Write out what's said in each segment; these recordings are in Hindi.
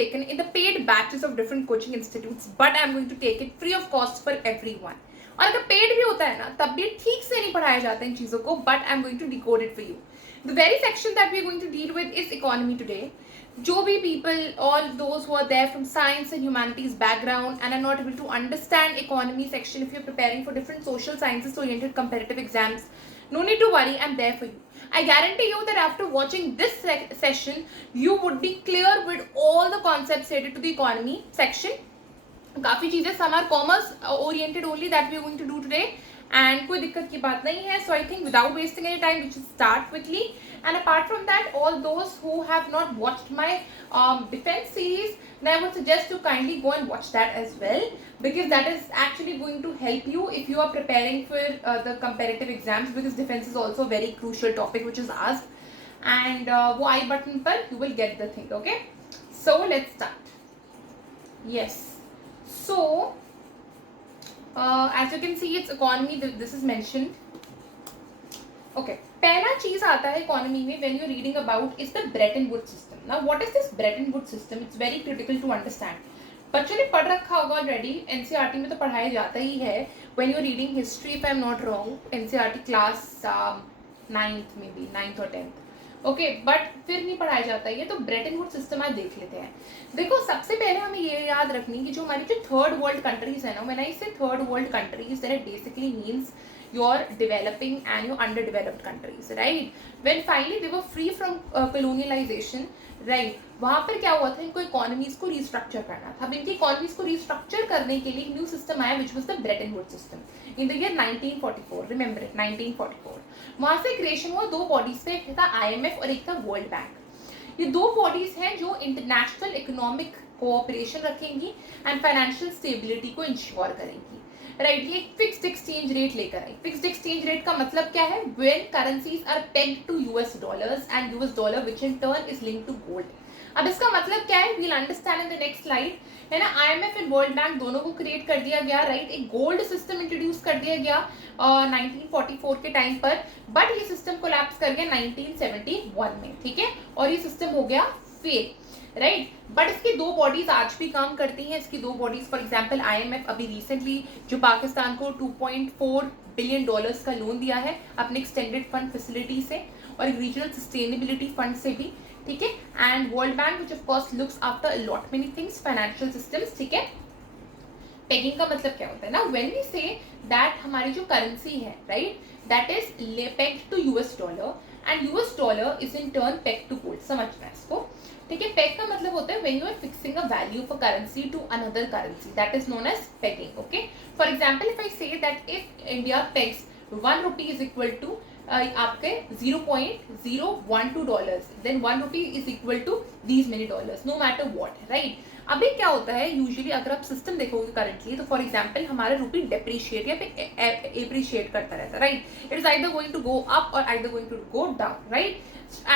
taken in the paid batches of different coaching institutes, but I'm going to take it free of cost for everyone. और अगर पेड भी होता है ना तब भी ठीक से नहीं पढ़ाया जाता इन चीज़ों को, but I'm going to decode it for you. The very section that we're going to deal with is economy today. जो भी people, all those who are there from science and humanities background and are not able to understand economy section, if you're preparing for different social sciences oriented competitive exams, no need to worry, I'm there for you. I guarantee you that after watching this session, you would be clear with all the concepts related to the economy section. काफ़ी चीज़ें, some are commerce oriented only that we are going to do today, and कोई दिक्कत की बात नहीं है. So I think without wasting any time, we should start quickly. And apart from that, all those who have not watched my defense series, then I would suggest to kindly go and watch that as well, because that is actually going to help you if you are preparing for the comparative exams, because defense is also a very crucial topic which is asked. And वो I button पर you will get the thing. Okay, so let's start. Yes. So as you can see, it's economy. This is mentioned. Okay, पहला चीज आता है इकोनॉमी में when you're reading about is the Bretton Woods system. Now what is this Bretton Woods system? It's very critical to understand. बच्चों ने पढ़ रखा होगा ऑलरेडी, एनसीईआरटी में तो पढ़ाया जाता ही है. when you're reading history, if I'm not wrong, NCERT class 9th में भी 9th और 10th. ओके, बट फिर नहीं पढ़ाया जाता है. तो ब्रेटन वुड सिस्टम आज देख लेते हैं. देखो, सबसे पहले हमें ये याद रखनी कि जो हमारी जो थर्ड वर्ल्ड कंट्रीज है ना, व्हेन आई से third world countries, that basically means your developing and your underdeveloped countries, right? When finally they were free from colonialization, right? वहाँ पर क्या हुआ था, इनको इकोनॉमीज को रिस्ट्रक्चर करना था. अब इनकी इकोनॉमीज को रिस्ट्रक्चर करने के लिए एक न्यू सिस्टम आया, which was the Brayton would system in the year 1944. Remember it, 1944. वहाँ से क्रिएशन हुआ दो बॉडीज से, एक था IMF और एक था वर्ल्ड बैंक. ये दो बॉडीज हैं जो इंटरनेशनल इकोनॉमिक कोऑपरेशन रखेंगी एंड फाइनेंशियल स्टेबिलिटी को इंश्योर करेंगी, राइट? ये फिक्स्ड एक्सचेंज रेट लेकर आई. फिक्स्ड एक्सचेंज रेट का मतलब क्या है? When currencies are pegged to US dollars and US dollar which in turn is linked to gold. अब इसका मतलब क्या है, we'll understand in the next slide, है ना. IMF एंड वर्ल्ड बैंक दोनों को क्रिएट कर दिया गया, राइट? एक गोल्ड सिस्टम इंट्रोड्यूस कर दिया गया 1944 के टाइम पर, बट ये सिस्टम कोलैप्स कर गया 1971 में, ठीक है? और ये सिस्टम हो गया फेल, राइट? बट इसकी दो बॉडीज आज भी काम करती हैं. इसकी दो बॉडीज, फॉर एग्जांपल IMF अभी रिसेंटली जो पाकिस्तान को $2.4 बिलियन का लोन दिया है अपने एक्सटेंडेड फंड फैसिलिटी से और एक रीजनल सस्टेनेबिलिटी फंड से भी, ठीक है. And world bank which of course looks after lot many things, financial systems, ठीक है. पेगिंग का मतलब क्या होता है ना, व्हेन वी से दैट हमारी जो करेंसी है, right, that is pegged to US dollar and US dollar is in turn pegged to gold. समझना है इसको, ठीक है. पेग का मतलब होता है when you are fixing a value of a currency to another currency, that is known as pegging. Okay, for example if I say that if India pegs 1 rupee is equal to आपके $0.012, then 1 rupee is equal to these many dollars, no matter what, right? अभी क्या होता है यूजुअली, अगर आप सिस्टम देखोगे करंटली, तो फॉर एग्जांपल हमारा रुपी डेप्रिशिएट या फिर एप्रिशिएट करता रहता है, right? It is either going to go up और either going to go down, right?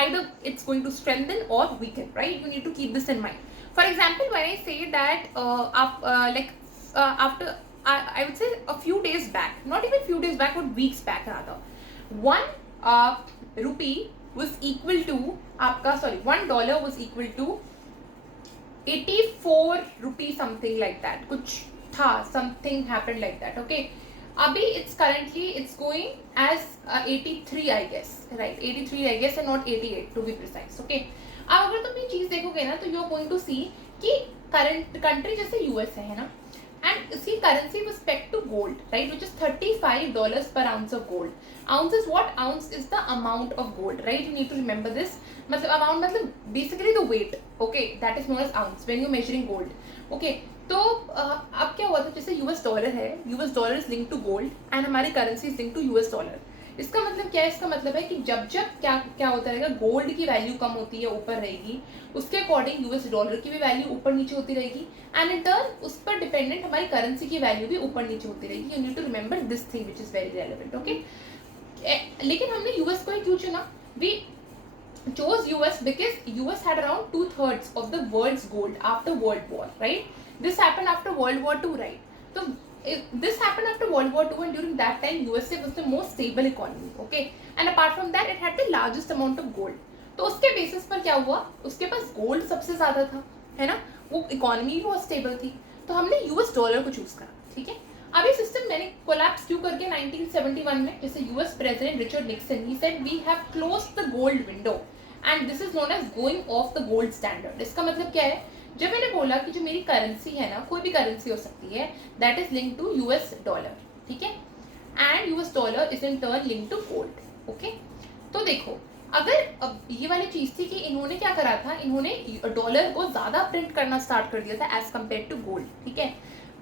Either it's going to strengthen or weaken, right? You need to keep this in mind. For example, when I say that after I would say a few days back, not even few days back, but weeks back rather, 1 rupee was equal to $1 was equal to 84 rupees, something like that. कुछ था, something happened like that, okay? अभी it's currently it's going as 83 I guess, right? 83 I guess and not 88 to be precise, okay? अब अगर तुम ये चीज देखोगे ना, तो you are going to see कि करंट कंट्री जैसे यूएस है ना, एंड इसकी currency was pegged to gold, right, which is $35 per ounce of gold. Ounce is what? Ounce is the amount of gold, right? You need to remember this. मतलब amount मतलब basically the weight, okay? That is known as ounce when you're measuring gold, okay? तो अब क्या हुआ था, जैसे यूएस डॉलर है, US dollar is link to gold and हमारी currency is link to US dollar. इसका मतलब क्या है? इसका मतलब है कि जब जब क्या होता रहेगा, गोल्ड की वैल्यू कम होती है, ऊपर रहेगी, उसके अकॉर्डिंग यूएस डॉलर की भी वैल्यू ऊपर नीचे होती रहेगी एंड इन टर्न उस पर डिपेंडेंट हमारी करेंसी की वैल्यू भी ऊपर नीचे होती रहेगी. You need to remember this thing which is very relevant, okay? लेकिन हमने यूएस को ही क्यों चुना? We chose US because US had around 2/3 of the world's gold after World War, right? This happened after World War II, right? So this happened after World War II, and during that time USA was the most stable economy, okay? And apart from that, it had the largest amount of gold. तो उसके बेसिस पर क्या हुआ, उसके पास गोल्ड सबसे ज्यादा था, है ना, वो इकोनॉमी भी बहुत स्टेबल थी, तो हमने यूएस डॉलर को चूज करा, ठीक है। अब ये सिस्टम मैंने कोलैप्स क्यों करके 1971 में, जैसे US president Richard Nixon he said we have closed the gold window and this is known as going off the gold standard. इसका मतलब क्या है, जब मैंने बोला कि जो मेरी करेंसी है ना, कोई भी करेंसी हो सकती है, that is link to US dollar, ठीक है, and US dollar is in turn link to gold, okay. तो देखो, अगर अब ये वाली चीज थी कि इन्होंने क्या करा था, इन्होंने डॉलर को ज्यादा प्रिंट करना स्टार्ट कर दिया था एज कम्पेयर टू गोल्ड, ठीक है।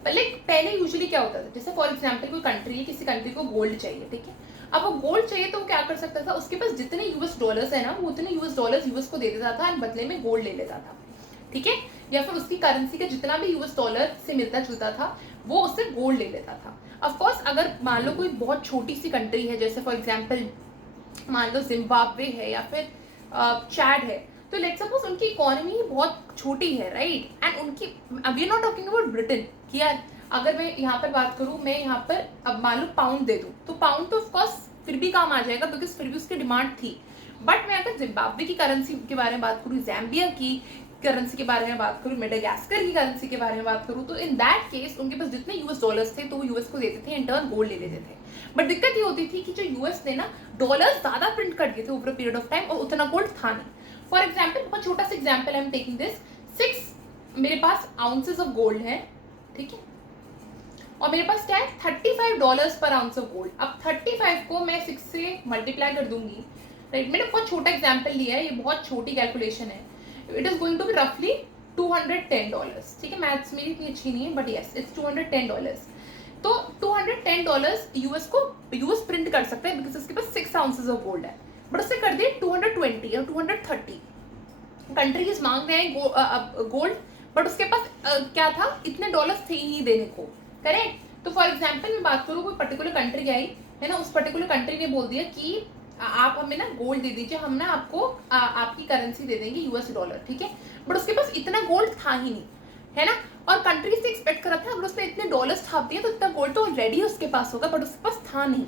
लाइक पहले यूजुअली क्या होता था, जैसे फॉर एग्जाम्पल कोई कंट्री है, किसी कंट्री को गोल्ड चाहिए, ठीक है, अब वो गोल्ड चाहिए तो वो क्या कर सकता था, उसके पास जितने यूएस डॉलर्स है ना, वो उतने यूएस डॉलर्स यूएस को दे देता था, बदले में गोल्ड ले लेता था, ठीक है, या फिर उसकी करेंसी का जितना भी यूएस डॉलर से मिलता जुलता था वो उससे गोल्ड ले लेता था। ऑफ कोर्स अगर मान लो कोई बहुत छोटी सी कंट्री है, जैसे फॉर एग्जाम्पल मान लो जिम्बाब्वे है या फिर चैड है, तो लेट्स सपोज उनकी इकोनॉमी बहुत छोटी है, राइट, एंड उनकी, अब we are not talking about Britain कि यार अगर मैं यहाँ पर बात करूँ, मैं यहाँ पर अब मान लो पाउंड दे दूँ, तो पाउंड तो ऑफकोर्स फिर भी काम आ जाएगा बिकॉज फिर भी उसकी डिमांड थी। बट मैं अगर जिम्बाब्वे की करेंसी के बारे में बात करूँ, जैम्बिया की करेंसी के बारे में बात करूँ, मेडागास्कर की करेंसी के बारे में बात करूँ, तो इन दैट केस उनके पास जितने यूएस डॉलर्स थे तो वो यूएस को देते थे, इन टर्न गोल्ड ले लेते थे। बट दिक्कत ये होती थी कि जो यूएस ने ना डॉलर्स ज्यादा प्रिंट कर दिए थे over a period of time और उतना गोल्ड था नहीं। फॉर एग्जाम्पल, बहुत छोटा सा example I am taking this, 6 मेरे पास आउंसेस ऑफ गोल्ड है, ठीक है, और मेरे पास क्या है, $35 पर आउंस ऑफ गोल्ड। अब 35 को मैं 6 से मल्टीप्लाई कर दूंगी, राइट, मैंने बहुत छोटा एग्जाम्पल लिया है, ये बहुत छोटी कैलकुलेशन है, it is going to be रफली $210, ठीक है, मैथ्स मेरी इतनी अच्छी नहीं है बट यस इट्स $210। तो $210 यूएस प्रिंट कर सकते हैं बिकॉज उसके पास 6 आउंसेस ऑफ गोल्ड है, बट उससे कर दिए 220 या 230। कंट्रीज मांग रहे हैं गोल्ड, बट उसके पास क्या था, इतने डॉलर्स थे ही नहीं देने को, करेक्ट। तो फॉर एग्जाम्पल मैं बात करूँ, कोई पर्टिकुलर कंट्री आई है ना, उस पर्टिकुलर कंट्री ने बोल दिया कि आप हमें ना गोल्ड दे दीजिए, हम ना आपको आपकी करेंसी दे देंगे यूएस डॉलर, ठीक है, बट उसके पास इतना गोल्ड था ही नहीं, है ना, और कंट्री से एक्सपेक्ट करा था अगर उसने इतने डॉलर्स छाप दिए तो इतना गोल्ड तो ऑलरेडी उसके पास होगा, बट उसके पास था नहीं,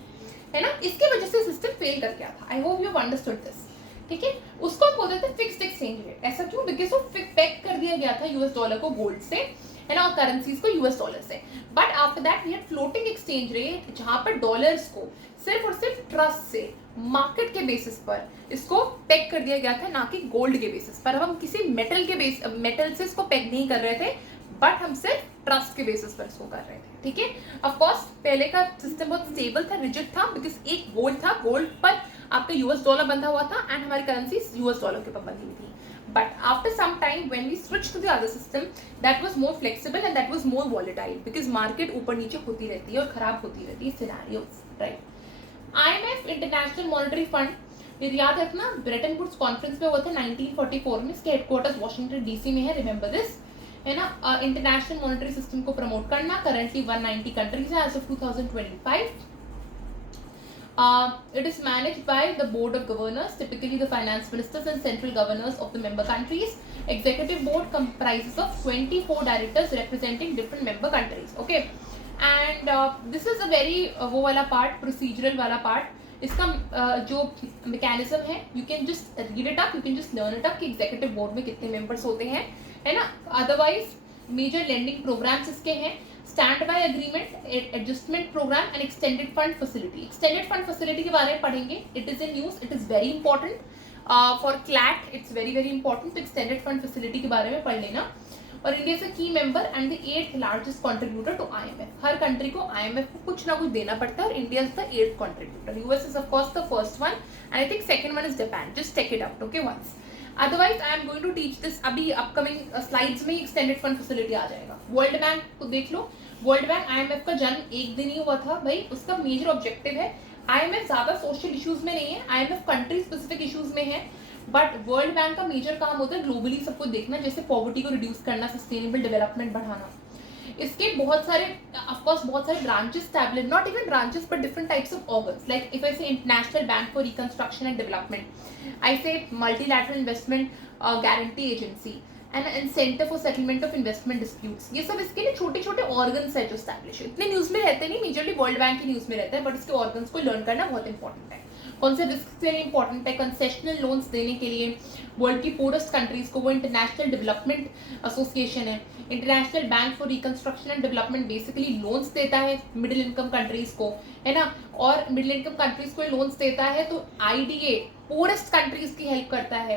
है ना, इसकी वजह से सिस्टम फेल कर गया था। I hope you understood this, ठीक है। उसको हम बोलते थे फिक्स्ड एक्सचेंज रेट, ऐसा क्यों, बिकॉज वो पैक कर दिया गया था यूएस डॉलर को गोल्ड से, है ना, और करेंसीज को यूएस डॉलर से। But after that we had floating exchange rate, जहां पर डॉलर्स को सिर्फ और सिर्फ ट्रस्ट से, मार्केट के बेसिस पर इसको पैक कर दिया गया था, ना कि गोल्ड के बेसिस पर। अब हम किसी मेटल से इसको पैक नहीं कर रहे थे, बट हम सिर्फ ट्रस्ट के बेसिस पर इसको कर रहे थे, ठीक है। ऑफ कोर्स पहले का सिस्टम बहुत स्टेबल था, रिजिड था, बिकॉज एक गोल्ड था, गोल्ड पर आपका यूएस डॉलर बंधा हुआ था एंड हमारी करेंसी यूएस डॉलर के ऊपर बंधी हुई थी। But after some time when we switched to the other system, that was more flexible and that was more volatile because market ऊपर नीचे होती रहती है और खराब होती रहती है scenarios, right? IMF international monetary fund, ये याद रखना, ब्रेटन वुड्स कॉन्फ्रेंस में हुआ था 1944 में, इसके हेडक्वार्टर्स वॉशिंगटन डीसी में है, रिमेंबर दिस, है ना। इंटरनेशनल मॉनेटरी सिस्टम को प्रमोट करना, करंटली 190 कंट्रीज है as of 2025। It is managed by the board of governors, typically the finance ministers and central governors of the member countries. Executive board comprises of 24 directors representing different member countries. Okay, and this is a very वो वाला part, procedural वाला part. इसका जो mechanism है, you can just read it up, you can just learn it up कि executive board में कितने members होते हैं, है ना। Otherwise major lending programs इसके हैं, stand by agreement, adjustment program and extended fund facility. Extended fund facility के बारे में पढ़ेंगे, it is in news, it is very important for CLAT, it's very very important. तो एक्सटेंडेड फंड फैसिलिटी के बारे में पढ़ लेना। और इंडिया से की member and the 8th largest contributor to IMF. हर कंट्री को आईएमएफ को कुछ ना कुछ देना पड़ता है और India is the 8th contributor. US is of course the first one and I think second one is Japan. Just take it out, okay, once. Otherwise I am going to teach this, अभी अपकमिंग स्लाइड्स में एक्सटेंडेड फंड फैसिलिटी आ जाएगा। वर्ल्ड बैंक को देख लो, वर्ल्ड बैंक आईएमएफ का जन्म एक दिन ही हुआ था भाई, उसका मेजर ऑब्जेक्टिव है, आईएमएफ ज्यादा सोशल इश्यूज में नहीं है, आईएमएफ कंट्री स्पेसिफिक इश्यूज में है, बट वर्ल्ड बैंक का मेजर काम होता है ग्लोबली सबको देखना, जैसे पॉवर्टी को रिड्यूस करना, सस्टेनेबल डेवलपमेंट बढ़ाना। इसके बहुत सारे ऑफकोर्स बहुत सारे branches establish, not even branches but different types of organs, like if I say international bank for reconstruction and development, I say multilateral investment guarantee agency and incentive for settlement of investment disputes. ये सब इसके लिए छोटे छोटे ऑर्गन्स है जो स्टैब्लिश है, इतने न्यूज में रहते नहीं, मेजरली वर्ल्ड बैंक की न्यूज में रहता है, बट इसके ऑर्गन्स को लर्न करना बहुत इंपॉर्टेंट है। कौन से रिस्क वेरी इंपॉर्टेंट है, कंसेशनल लोन्स देने के लिए वर्ल्ड की पोरेस्ट कंट्रीज को वो इंटरनेशनल डेवलपमेंट एसोसिएशन है। International bank for reconstruction and development basically loans देता है मिडिल इनकम कंट्रीज को, है ना, और मिडिल इनकम कंट्रीज को लोन्स देता है तो आईडीए पोरेस्ट कंट्रीज की हेल्प करता है,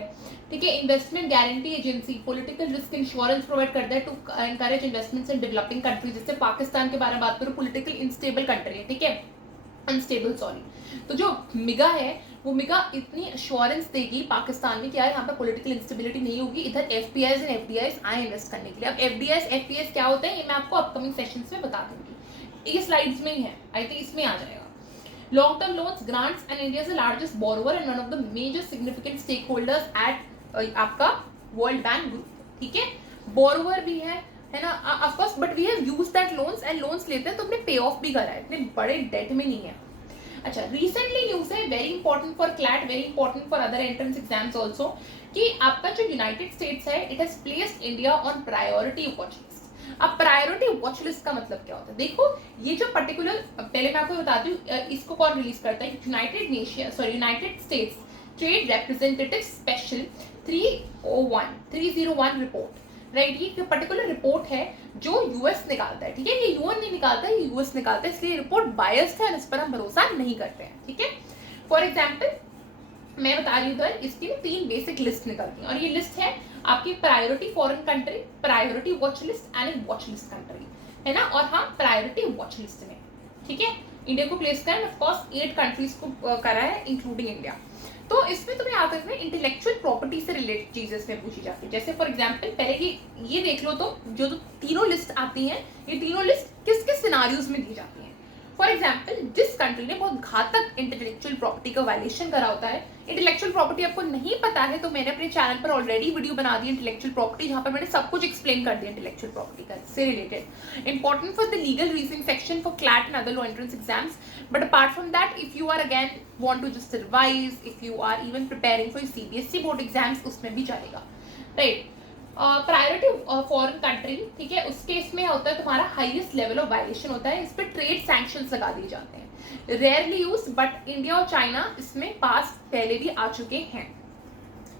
ठीक है। Investment guarantee agency political risk insurance provide करता है to encourage investments in developing countries. जैसे पाकिस्तान के बारे में बात करूं, पॉलिटिकल इंस्टेबल कंट्री है, ठीक है, अनस्टेबल सॉरी, तो जो मिगा है वो मिगा इतनी अश्योरेंस देगी पाकिस्तान में कि यार यहाँ पे पॉलिटिकल इंस्टेबिलिटी नहीं होगी, इधर एफपीआईज एंड एफडीआईज आए इन्वेस्ट करने के लिए। अब एफपीआईज क्या होते हैं ये मैं आपको अपकमिंग सेशंस में बता दूंगी, ये स्लाइड्स में ही है, आई थिंक इसमें आ जाएगा। Long term loans grants and India is the largest borrower and one of the major significant stake holders at आपका वर्ल्ड बैंक ग्रुप, ठीक है, बोरोवर भी है ना, of course, but we have used that loans and loans लेते हैं तो हमने पे ऑफ भी करा है, इतने बड़े डेट में नहीं है। अच्छा, रिसेंटली न्यूज है very important for CLAT, very important for other entrance exams also, कि आपका जो यूनाइटेड स्टेट्स है it has placed India on priority watch list. अब प्रायोरिटी वॉच लिस्ट का मतलब क्या होता है, देखो ये जो पर्टिकुलर, पहले मैं आपको बताती हूँ इसको कौन रिलीज करता है, United states trade representative special 301 report, right, ये पर्टिकुलर रिपोर्ट है जो यूएस निकालता है, ठीक है, ये यूएन नहीं निकालता है, ये यूएस निकालता है, इसलिए रिपोर्ट बायस्ड है और इस पर हम भरोसा नहीं करते हैं, ठीक है। फॉर एग्जांपल मैं बता रही हूँ इधर इसकी 3 बेसिक लिस्ट निकलती है और ये लिस्ट है आपकी priority foreign country, priority watch list and watch list country, है ना, और हाँ प्रायोरिटी वॉच लिस्ट में, ठीक है, इंडिया को प्लेस करें, ऑफ कोर्स 8 कंट्रीज को करा है इंक्लूडिंग इंडिया। तो इसमें तुम्हें याद रखना है इंटेलेक्चुअल प्रॉपर्टी से रिलेटेड चीजें इसमें पूछी जाती है। जैसे फॉर एग्जांपल पहले ये देख लो, तो जो तीनों लिस्ट आती हैं ये तीनों लिस्ट किस किस सिनारियोज में दी जाती हैं। फॉर एग्जाम्पल जिस कंट्री ने बहुत घातक इंटेलेक्चुअल प्रॉपर्टी का वायलेशन करा होता है, इंटेलेक्चुअल प्रॉपर्टी आपको नहीं पता है तो मैंने अपने चैनल पर ऑलरेडी वीडियो बना दी इंटेलेक्चुअल प्रॉपर्टी, जहां पर मैंने सब कुछ एक्सप्लेन कर दिया इंटेलेक्चुअल प्रॉपर्टी का से related, important for the legal reasoning section for CLAT and other law entrance exams. But apart from that, if you are again want to just revise, if you are even preparing for CBSE board exams, उसमें भी जाएगा, राइट। प्रायोरिटी फॉरेन कंट्री, ठीक है, उस केस में होता है तुम्हारा हाईएस्ट लेवल ऑफ वायलेशन होता है, इस पर ट्रेड सैंक्शंस लगा दिए जाते हैं, रेयरली यूज, बट इंडिया और चाइना इसमें पास पहले भी आ चुके हैं।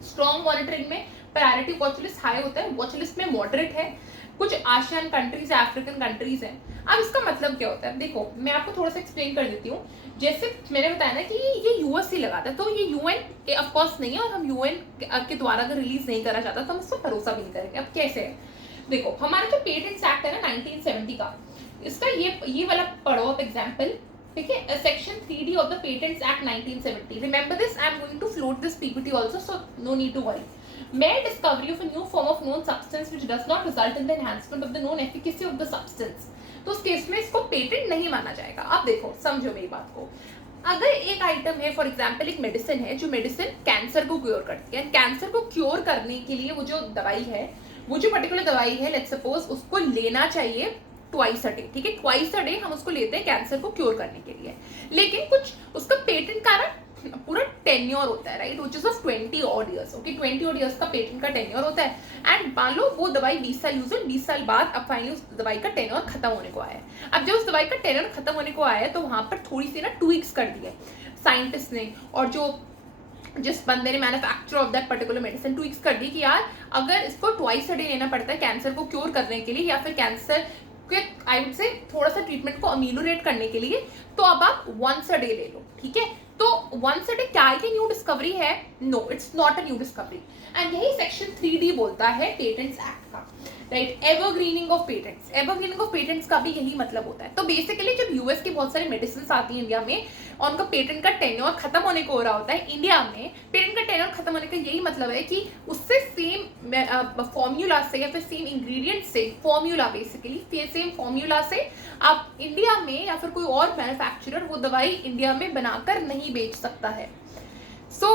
स्ट्रॉन्ग मॉनिटरिंग में प्रायोरिटी वॉच लिस्ट हाई होता है, वॉच लिस्ट में मॉडरेट है, कुछ आसियान कंट्रीज, अफ्रीकन कंट्रीज हैं। अब इसका मतलब क्या होता है, देखो मैं आपको थोड़ा सा एक्सप्लेन कर देती हूँ। जैसे मैंने बताया ना कि ये यूएस ही लगाता है, तो ये यूएन ऑफ कोर्स नहीं है और हम यूएन के द्वारा अगर रिलीज नहीं करा जाता तो हम इस पर भरोसा भी नहीं करेंगे। अब कैसे है, देखो हमारा जो पेटेंट्स एक्ट है ना 1970 का, इसका ये वाला पढ़ो आप एग्जाम्पल, ठीक है, section 3D of the patents act 1970। Remember this, I am going to float this PPT also, so no need to worry. Mere discovery of a new form of known substance which does not result in the enhancement of the known efficacy of the substance, तो उस केस में इसको पेटेंट नहीं माना जाएगा। अब देखो समझो मेरी बात को, अगर एक आइटम है, फॉर एग्जांपल एक मेडिसिन है, जो मेडिसिन कैंसर को क्योर करती है, कैंसर को क्योर करने के लिए वो जो दवाई है, वो जो पर्टिकुलर दवाई है, लेट्स सपोज उसको लेना चाहिए ट्वाइस अ डे, ठीक है, ट्वाइस अ डे हम उसको लेते हैं कैंसर को क्योर करने के लिए, लेकिन कुछ उसका पेटेंट कारण पूरा टेन्योर होता है, right, which is of 20 odd years, okay, 20 odd years का पेटेंट का टेन्योर होता है। एंड मान लो वो दवाई 20 साल यूज हुई, 20 साल बाद अब फाइनली उस दवाई का टेन्योर खत्म होने को आया है। अब जब उस दवाई का टेन्योर खत्म होने को आया है तो वहां पर थोड़ी सी ना ट्विक्स कर दी है साइंटिस्ट ने, और जो जिस बंदे ने manufacture of that particular medicine tweaks कर दी कि यार अगर इसको ट्वाइस अ डे लेना पड़ता है कैंसर को क्योर करने के लिए, या फिर कैंसर के आई वुड से थोड़ा सा ट्रीटमेंट को अम्यूलोरेट करने के लिए, तो अब आप वंस अ डे ले लो, ठीक है। तो वंस अ डे क्या ये न्यू डिस्कवरी है? No, it's not a new discovery. And यही सेक्शन 3D बोलता है पेटेंट्स एक्ट का, right, evergreening of patents. Evergreening of patents का भी यही मतलब होता है। तो बेसिकली जब यूएस की बहुत सारी मेडिसिन आती है इंडिया में और उनका पेटेंट का टेन्योर खत्म होने को हो रहा होता है, इंडिया में पेटेंट का टेन्योर खत्म होने का यही मतलब है कि उससे सेम फॉर्मूला से या फिर सेम इंग्रेडिएंट से, फॉर्मूला बेसिकली सेम फॉर्मूला से आप इंडिया में या फिर कोई और मैन्युफैक्चरर वो दवाई इंडिया में बनाकर नहीं बेच सकता है। So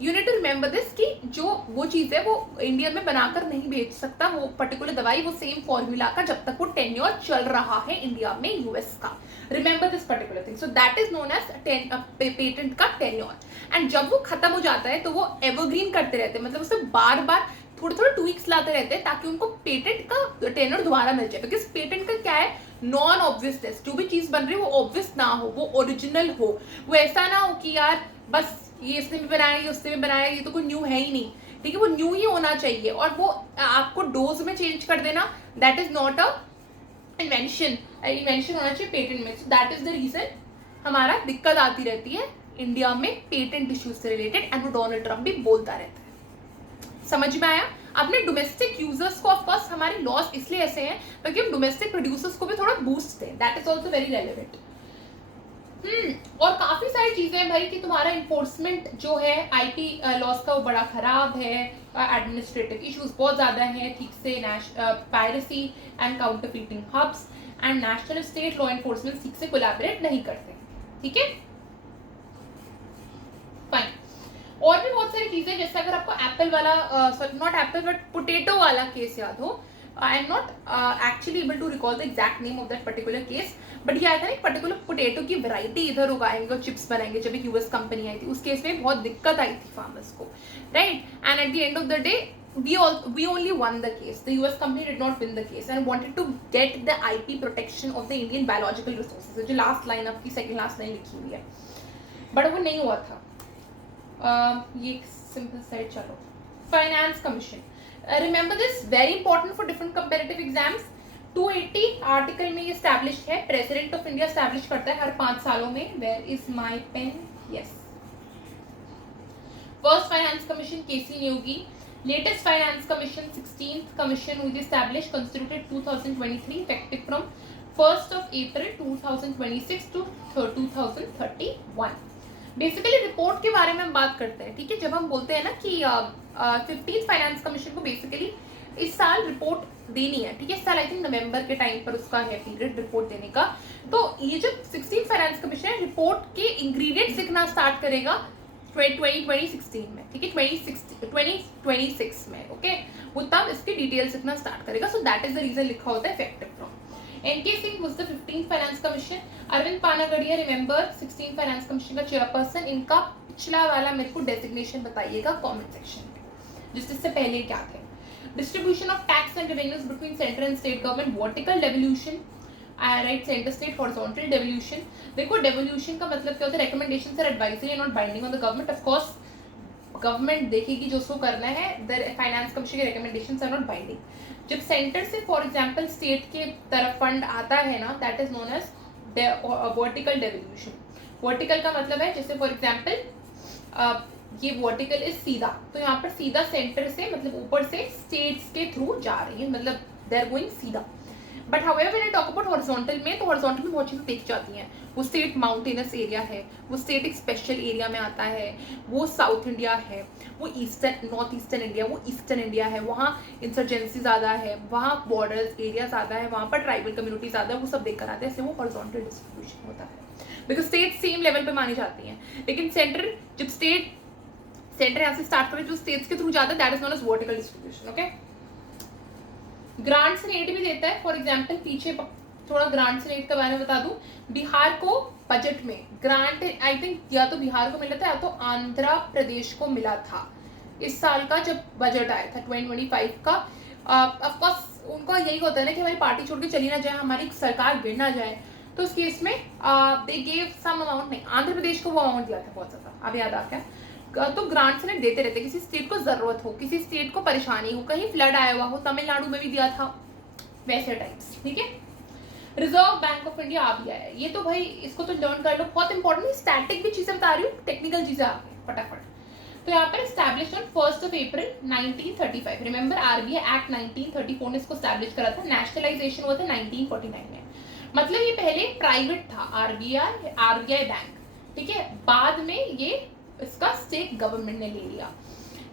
you need to remember this कि जो वो चीज है वो इंडिया में बनाकर नहीं बेच सकता, वो पर्टिकुलर दवाई, वो सेम फॉर्मूला का, जब तक वो टेन्योर चल रहा है इंडिया में यूएस का। Remember this particular thing, so that is known as patent का टेन्योर। एंड जब वो खत्म हो जाता है तो वो एवरग्रीन करते रहते हैं, मतलब उसे बार बार थोड़े थोड़े ट्वीक्स लाते रहते हैं ताकि उनको पेटेंट का टेन्योर दोबारा मिल जाए। बिकॉज पेटेंट का क्या है, नॉन ऑब्वियसनेस, जो भी चीज बन रही है वो ऑब्वियस ना हो, वो ओरिजिनल हो, वो ऐसा ना हो कि यार बस ये इसने भी बनाया, ये उसने भी बनाया, ये तो कोई न्यू है ही नहीं, ठीक है, वो न्यू ही होना चाहिए। और वो आपको डोज में चेंज कर देना, that is not a invention होना चाहिए पेटेंट में। So that is the reason हमारा दिक्कत आती रहती है इंडिया में पेटेंट इश्यूज से रिलेटेड, एंड वो डोनाल्ड ट्रम्प भी बोलता रहता है। समझ में आया? अपने डोमेस्टिक यूजर्स को ऑफकोर्स हमारे लॉस इसलिए ऐसे हैं ताकि हम डोमेस्टिक प्रोड्यूसर्स को भी थोड़ा बूस्ट दें, that is also very relevant. और काफी सारी चीजें हैं भाई कि तुम्हारा इन्फोर्समेंट जो है आईपी लॉस का वो बड़ा खराब है, एडमिनिस्ट्रेटिव इश्यूज बहुत ज्यादा हैं ठीक से, piracy and counterfeiting hubs and national state law enforcement ठीक से कोलैबोरेट नहीं करते, ठीक है, फाइन। और भी बहुत सारी चीजें, जैसे अगर आपको एप्पल वाला, नॉट एप्पल बट पोटैटो वाला केस याद हो, I am not actually able to recall the exact name of that particular case, but ये आया था ना एक पर्टिकुलर पोटैटो की वैरायटी इधर उगाएंगे और चिप्स बनाएंगे, जब एक यूएस कंपनी आई थी, उस केस में बहुत दिक्कत आई थी फार्मर्स को, right, and at the end of the day we only won the case. The US company did not win the case and wanted to get the IP protection of the Indian biological resources, जो लास्ट लाइन आपकी सेकंड लास्ट लाइन लिखी हुई है, बट वो नहीं हुआ था। ये सिंपल साइड। चलो, finance commission, remember this, very important for different comparative exams. 280 article में ये स्टैब्लिश है, प्रेसिडेंट ऑफ इंडिया स्टैब्लिश करता है हर 5 सालों में। Where is my pen? Yes. First finance commission K C Neogy, latest finance commission 16th commission was established, constituted 2023, effective from 1st of April 2026 to 2031। Basically report के बारे में हम बात करते हैं, ठीक है, जब हम बोलते हैं ना कि 15th फाइनेंस कमीशन को बेसिकली इस साल रिपोर्ट देनी है, ठीक है, इस साल आई थिंक नवंबर के टाइम पर उसका है पीरियड रिपोर्ट देने का। तो ये जो 16th फाइनेंस कमीशन है, रिपोर्ट के इंग्रेडिएंट्स लिखना स्टार्ट करेगा 2016 में, ठीक है, 2026 में, ओके, वो तब इसके डिटेल्स लिखना स्टार्ट करेगा। So that is the reason लिखा होता है effective from. NK Singh was the 15th finance commission. Arvind Panagariya, remember 16th finance commission का चेयरपर्सन। इनका पिछला वाला मेरे को डेजिग्नेशन बताइएगा कमेंट सेक्शन में, जिससे पहले क्या थे। Distribution of tax and revenues between central and state government, vertical devolution, right, centre state, horizontal devolution. देखो डेवोल्यूशन का मतलब क्या होता है, recommendations are advisory and not binding on the government. Of course government देखेगी जो उसको करना है, द फाइनेंस कमीशन के रिकमेंडेशंस आर नॉट बाइंडिंग। जब सेंटर से फॉर एग्जांपल स्टेट के तरफ फंड आता है ना, that is known as vertical devolution. Vertical का मतलब है, जैसे फॉर एग्जांपल ये वर्टिकल इज सीधा, तो यहाँ पर सीधा सेंटर से मतलब ऊपर से स्टेट्स के थ्रू जा रही है, मतलब दे आर गोइंग सीधा। But however when I talk about horizontal में, तो हॉरिजॉन्टल में बहुत चीजें देख जाती हैं। वो स्टेट माउंटेनस एरिया है, वो स्टेट एक स्पेशल एरिया में आता है, वो साउथ इंडिया है, वो ईस्टर्न नॉर्थ ईस्टर्न इंडिया, वो ईस्टर्न इंडिया है, वहाँ इंसर्जेंसी ज़्यादा है, वहाँ बॉर्डर्स एरिया ज़्यादा है, वहाँ पर ट्राइबल कम्युनिटी ज़्यादा है, वो सब देख कर आते हैं, इसलिए वो हॉरिजॉन्टल डिस्ट्रीब्यूशन होता है, बिकॉज स्टेट सेम लेवल पे मानी जाती हैं। लेकिन सेंटर, जब सेंटर यहाँ से स्टार्ट करें जो स्टेट्स के थ्रू जाता है, that is known as vertical distribution, okay. Grants and aid भी देता है, फॉर एग्जांपल पीछे थोड़ा ग्रांट्स एंड एड के बारे में बता दूं। बिहार को बजट में ग्रांट आई थिंक या तो बिहार को मिला था या तो आंध्र प्रदेश को मिला था इस साल का जब बजट आया था 2025 का। ऑफ कोर्स उनका यही होता है ना कि हमारी पार्टी छोड़ के चली ना जाए, हमारी सरकार गिर ना जाए, तो उस केस में दे गेव सम अमाउंट, नहीं आंध्र प्रदेश को वो अमाउंट दिया था बहुत ज्यादा, अब याद आ गया। तो ग्रांट्स ने देते रहते, किसी स्टेट को जरूरत हो, किसी स्टेट को परेशानी हो, कहीं फ्लड आया हुआ हो, तमिलनाडु में भी दिया था वैसे टाइप्स, ठीक है। रिजर्व बैंक ऑफ इंडिया आ भी आया, ये तो भाई इसको तो लर्न कर लो, बहुत इंपॉर्टेंट। स्टैटिक भी चीजें बता रही हूँ, टेक्निकल चीजें आ गई फटाफट। तो यहाँ पर establish on 1st of April 1935। Remember RBI act 1934 ने इसको स्टैब्लिश करा था। नेशनलाइजेशन हुआ था 1949 में। मतलब ये पहले प्राइवेट था आरबीआई बैंक, ठीक है, बाद में ये इसका स्टेक गवर्नमेंट ने ले लिया,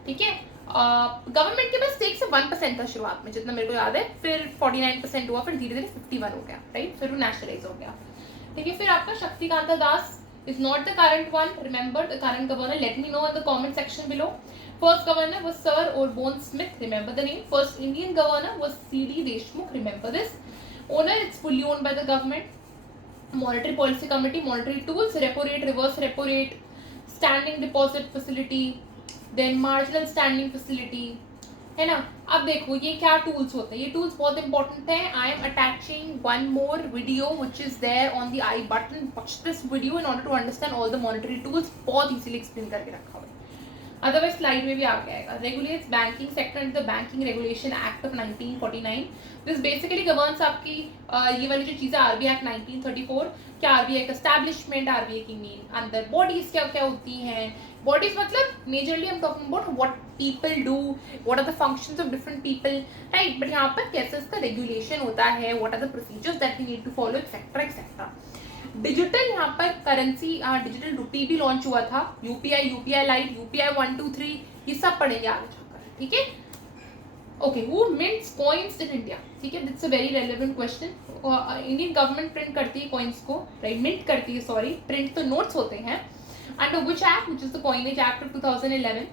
ठीक है। गवर्नमेंट के पास स्टेक से 1% था शुरुआत में, जितना मेरे को याद है, फिर 49% हुआ, फिर धीरे धीरे 51 हो गया, राइट, फिर वो नेशनलाइज हो गया, ठीक है। फिर आपका शक्तिकांता दास is not the current one, remember the current governor, let me know in the comment section below. First governor was Sir Orboin Smith, remember the name. First Indian governor was C.D. Deshmukh, remember this. Owner, it's fully owned by the government. Monetary policy committee, monetary tools, repo rate, reverse repo rate, standing deposit facility, then marginal standing facility, है ना। अब देखो ये क्या टूल्स होते हैं, ये टूल्स बहुत इंपॉर्टेंट है. I am attaching one more video which is there on the i button. Watch this video in order to understand all the monetary tools. बहुत इजीली एक्सप्लेन करके रखा हुआ है, अदरवाइज स्लाइड में भी आ आएगा. Regulates banking sector in the banking regulation act of 1949. This basically governs आपकी ये वाली जो चीज़ें आरबीआई एक्ट 1934. क्या आरबीआई का एस्टैब्लिशमेंट, आरबीआई की मेन अंदर बॉडीज क्या क्या होती हैं. बॉडीज मतलब मेजरली हम talking about what people do, what are the functions of different people, right. But यहाँ पर कैसे इसका रेगुलेशन होता है, what are the procedures that we need to follow, etcetera etcetera. Digital यहाँ पर करेंसी, डिजिटल रुपी भी लॉन्च हुआ था. यूपीआई लाइट, यूपीआई 1 2 3, ये सब पढ़ेंगे आगे जाकर, ठीक है. Okay, who mints coins in India, ठीक है. That's a very relevant question. Indian government print करती है कॉइन्स को, राइट, मिंट करती है, सॉरी, प्रिंट तो नोट्स होते हैं. Under which act, which is the coinage act of 2011.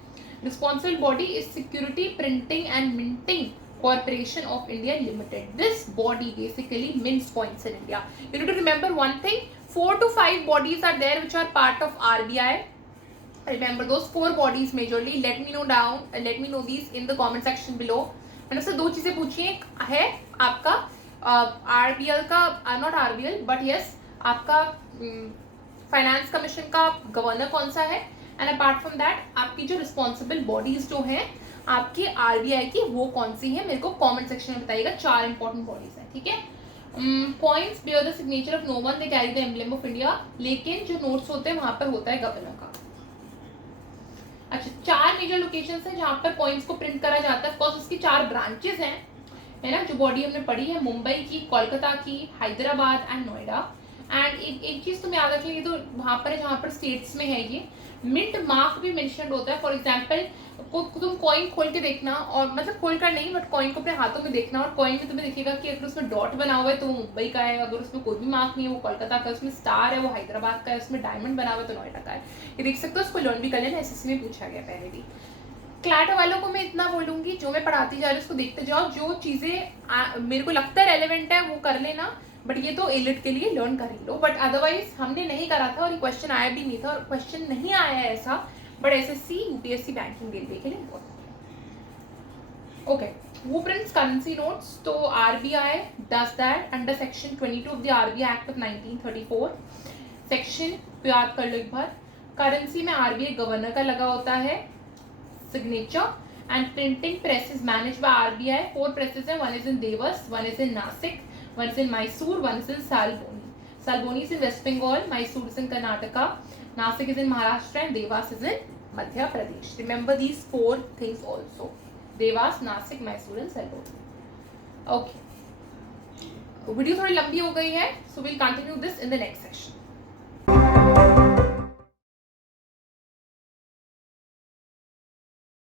Responsible body is security printing and minting Corporation of India Limited. This body basically mints coins in India. You need to remember one thing: 4 to 5 bodies are there which are part of RBI. Remember those 4 bodies majorly. Let me know these in the comment section below. मैंने उससे 2 चीजें पूछी हैं. एक है आपका RBL का, नॉट RBL बट यस, आपका फाइनेंस कमीशन का गवर्नर कौन सा है, एंड अपार्ट फ्रॉम दैट आपकी जो रिस्पॉन्सिबल बॉडीज जो हैं आपकी आरबीआई की, वो कौन सी है, मेरे को कमेंट सेक्शन में बताइएगा. 4 इंपॉर्टेंट बॉडीज हैं, ठीक है. Coins bear the signature of no one, they carry the emblem of India. लेकिन जो नोट्स होते हैं वहां पर होता है गवर्नर का. अच्छा, 4 मेजर लोकेशंस हैं जहां पर कॉइन्स को प्रिंट करा जाता है. ऑफकोर्स उसकी 4 ब्रांचेस हैं, है ना. जो बॉडी हमने पढ़ी है, मुंबई की, कोलकाता की, हैदराबाद एंड नोएडा. एंड एक चीज तुम याद रखिए, ये तो वहां पर है जहां पर स्टेट्स में है. ये मिंट मार्क भी मेंशन होता है. फॉर एग्जांपल तुम कॉइन खोल के देखना, और मतलब खोल कर नहीं, बट कॉइन को अपने हाथों में देखना, और कॉइन में तुम्हें दिखेगा कि अगर उसमें डॉट बना हुआ है तो वो मुंबई का है, अगर उसमें कोई भी मार्क नहीं है वो कोलकाता का, उसमें स्टार है वो हैदराबाद का है, उसमें डायमंड बना हुआ है तो नोएडा का है. ये देख सकते हो. उसको लर्न भी कर लेना, एसएससी में पूछा गया पहले भी. क्लैट वालों को मैं इतना बोलूंगी, जो मैं पढ़ाती जा रही हूँ उसको देखते जाओ. जो चीजें मेरे को लगता है रेलेवेंट है वो कर लेना, बट ये तो एलिट के लिए लर्न कर ही लो. बट अदरवाइज हमने नहीं करा था, और ये क्वेश्चन आया भी नहीं था, और क्वेश्चन नहीं आया है ऐसा, but SSC UPSC banking railway के लिए इम्पोर्टेंट है. Okay, who prints currency notes? तो RBI does that under section 22 of the RBI Act of 1934. Section तो याद कर लो एक बार. करेंसी में RBI गवर्नर का लगा होता है signature, and printing press is manage by RBI. 4 presses हैं, one is in Dewas, one is in Nashik, one is in Mysore, one is in Salboni. Salboni is in West Bengal, Mysore is in Karnataka, Nashik is in Maharashtra, and Dewas is in Madhya Pradesh. Remember these 4 things also: Dewas, Nashik, Mysore and Salboni. Okay, video थोड़ी लंबी हो गई है, so will continue this in the next session.